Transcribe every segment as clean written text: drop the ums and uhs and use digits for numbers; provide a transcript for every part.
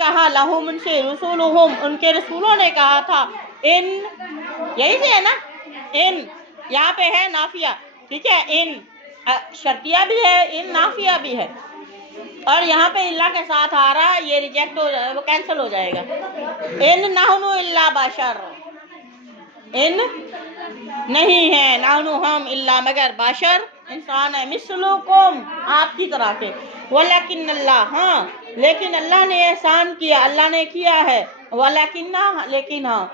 کہا لہم ان سے رسولہم ان کے رسولوں نے کہا تھا ان یہی سے ہے نا ان یہاں پہ ہے نافیہ ٹھیک ہے ان شرطیہ بھی ہے ان نافیہ بھی ہے اور یہاں پہ اللہ کے ساتھ آ رہا یہ ریجیکٹ ہو جائے وہ کینسل ہو جائے گا ان نحن الا بشر ان نہیں ہے نحن ہم الا مگر بشر انسان ہے مثلکم آپ کی طرح کے ولکن اللہ ہاں لیکن اللہ نے احسان کیا اللہ نے کیا ہے ولکن لیکن ہاں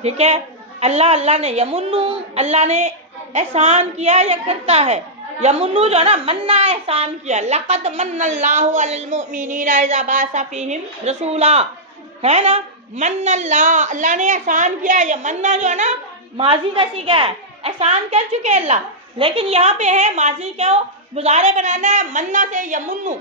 ٹھیک ہے اللہ نے یمنو اللہ نے احسان کیا یا کرتا ہے یمنو جو ہے نا منا احسان کیا لقد من اللہ علی المؤمنین اذا بعث فیہم رسولا ہے نا من اللہ نے احسان کیا یا منا جو ہے نا ماضی کا سیگا ہے احسان کر چکے اللہ لیکن یہاں پہ ہے ماضی کو مضارع بنانا ہے منا سے یمنو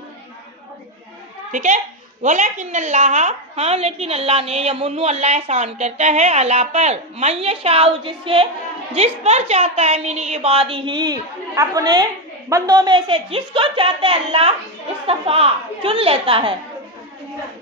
ٹھیک ہے ولیکن اللہ ہاں لیکن اللہ نے یمنو اللہ احسان کرتا ہے اللہ پر من یشاء جس پر چاہتا ہے من عبادی ہی اپنے بندوں میں سے جس کو چاہتا ہے اللہ اصطفیٰ چن لیتا ہے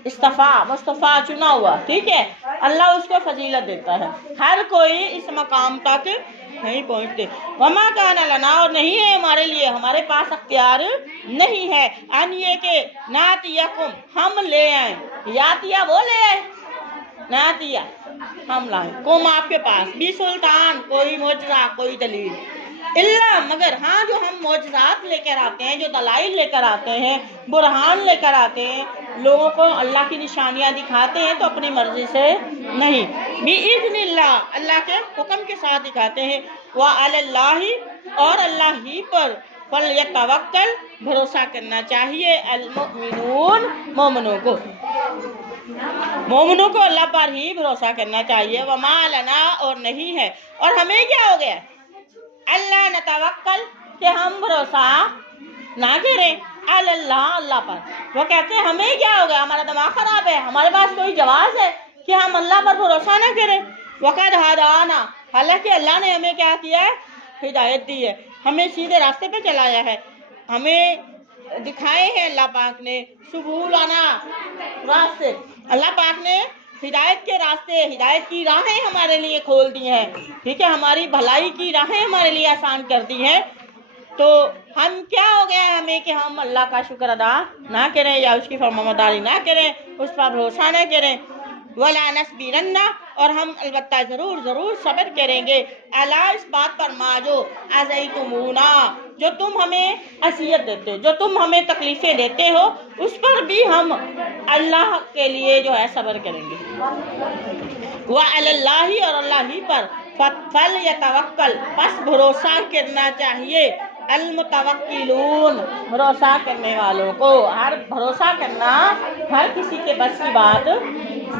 اصطفیٰ مصطفیٰ چنا ہوا ٹھیک ہے اللہ اس کو فضیلت دیتا ہے ہر کوئی اس مقام تک نہیں پہنچتے وما کان لنا اور نہیں ہے ہمارے لیے ہمارے پاس اختیار نہیں ہے ان یہ کہ ناتیکم ہم لے آئیں یاتیا وہ لے آئیں ناتیا ہم لائیں کم آپ کے پاس بھی سلطان کوئی معجزہ کوئی دلیل اللہ مگر ہاں جو ہم معجزات لے کر آتے ہیں جو دلائل لے کر آتے ہیں برہان لے کر آتے ہیں لوگوں کو اللہ کی نشانیاں دکھاتے ہیں تو اپنی مرضی سے نہیں بِإِذْنِ اللہ اللہ کے حکم کے ساتھ دکھاتے ہیں وَعَلَى اللَّهِ اور اللہ ہی پر فَلْيَتَوَكَّلْ بھروسہ کرنا چاہیے المؤمنون مومنوں کو اللہ پر ہی بھروسہ کرنا چاہیے وَمَا لَنَا اور نہیں ہے اور ہمیں کیا ہو گیا اللہ نتوکل کہ ہم بھروسہ نہ کریں اللہ پر وہ کہتے ہیں ہمیں کیا ہو گیا ہمارا دماغ خراب ہے ہمارے پاس کوئی جواز ہے کہ ہم اللہ پر بھروسہ نہ کریں وقد ہدانا حالانکہ اللہ نے ہمیں کیا کیا ہے ہدایت دی ہے ہمیں سیدھے راستے پہ چلایا ہے ہمیں دکھائے ہیں اللہ پاک نے سبولانا راستے اللہ پاک نے ہدایت کے راستے ہدایت کی راہیں ہمارے لیے کھول دی ہیں ٹھیک ہے ہماری بھلائی کی راہیں ہمارے لیے آسان کر دی ہیں تو ہم کیا ہو گیا ہمیں کہ ہم اللہ کا شکر ادا نہ کریں یا اس کی فرمانبرداری نہ کریں اس پر بھروسہ نہ کریں وَلَا نَصْبِرَنَّ اور ہم البتہ ضرور صبر کریں گے اللہ اس بات پر ما جو اذیتمونا جو تم ہمیں اذیت دیتے جو تم ہمیں تکلیفیں دیتے ہو اس پر بھی ہم اللہ کے لیے جو ہے صبر کریں گے وَعَلَى اللَّهِ اور اللہ ہی پر فَلْيَتَوَكَّلْ پس بھروسہ کرنا چاہیے المتوکلون بھروسہ کرنے والوں کو بھروسہ کرنا ہر کسی کے بس کی بات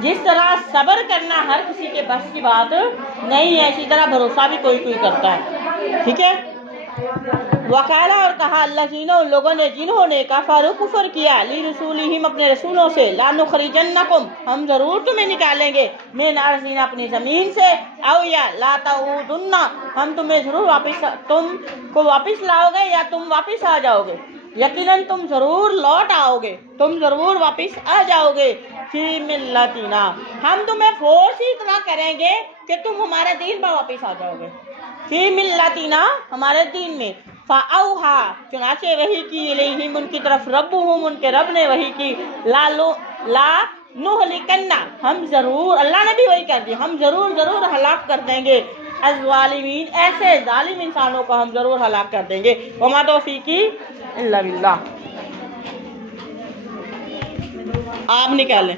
جس طرح صبر کرنا ہر کسی کے بس کی بات نہیں ہے اسی طرح بھروسہ بھی کوئی کرتا ہے ٹھیک ہے وقالا اور کہا اللہ ان لوگوں نے جنہوں نے کفر کفر کیا لرسولہم اپنے رسولوں سے لا نخرجنکم ہم ضرور تمہیں نکالیں گے من ارضنا اپنی زمین سے او یا لا تعودن ہم تمہیں ضرور تم کو واپس لاؤ گے یا تم واپس آ جاؤ گے یقیناً تم ضرور لوٹ آؤ گے تم ضرور واپس آ جاؤ گے فی ملتنا ہم تمہیں فورس ہی اتنا کریں گے کہ تم ہمارے دین پر واپس آ جاؤ گے فی ملتنا ہمارے دین میں فَأَوْحَا چنانچہ وحی کی الیہم ان کی طرف ربہم ان کے رب نے وحی کی لا نہلکنہ ہم ضرور اللہ نے بھی وہی کر دی ہم ضرور ہلاک کر دیں گے الظالمین ایسے ظالم انسانوں کو ہم ضرور ہلاک کر دیں گے وما توفیقی الا باللہ آپ نکالیں